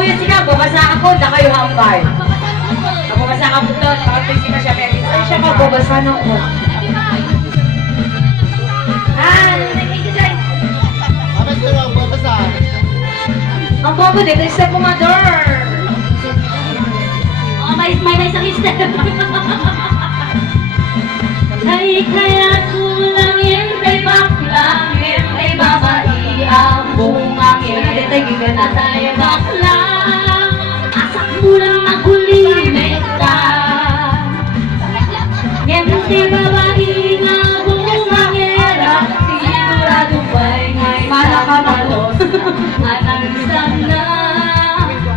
Kuya sila, babasa ako, na kayo hambay. Babasa ka po doon, pakapisi ka siya, kaya ay siya ka, babasa na ako. Ang bobo dito, isa pumador. Oh, may isang step. Ay, kaya tulangin kay baklangin kay babae ang bungangin. Na tayo bakla, asak mo lang nagulimit ka. Yan si babae na bungangin, sigurado ba'y ngay malakabalos. Anang sana,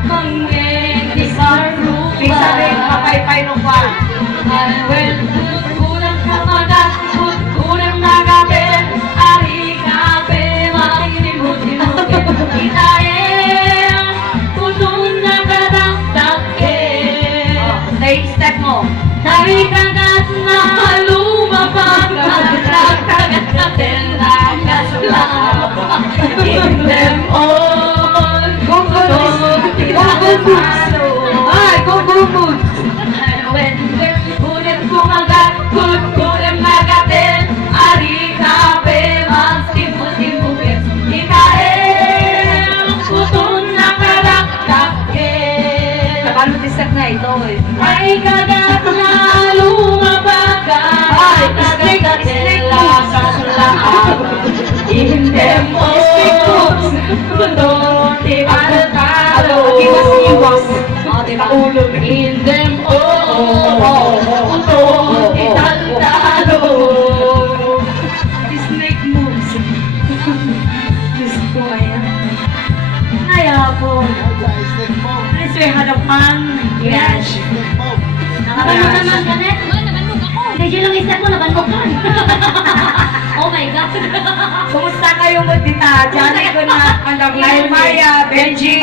manggeng di sarupa. Bisa rin, kapay-pay nung pa. Well, kurang kamagat, kurang nagapin, ari kape, makilimut-limutin, itayin, tutun na kadakdakin. Next step mo. Dari kagat na lumapag, kagat natin na kasulap. In them all, Google Boots. Ay, Google Boots. Kunin kumagat, kunin magatin, ari kape, magsimut-simutin, ikain, kutun na kadakdakin. Paano step na ito eh? Ay kagat na lumabagan, Ay, kagat snake nila sa lahat. Hindi mo, kutun, ibaltalo. Iwas-iwas. O, diba? Ulo in them all, kutun, ibaltalo. Snake moves. Diyos ko ayan. Kaya po, Please, we had a fun. yes. Nabanog naman ka, Net? Nabanog ako. Hindi lang isa ko, nabanog ka. Oh my God. Kumusta kayo mo dita? Diyan ko na alam. Maya, Benji,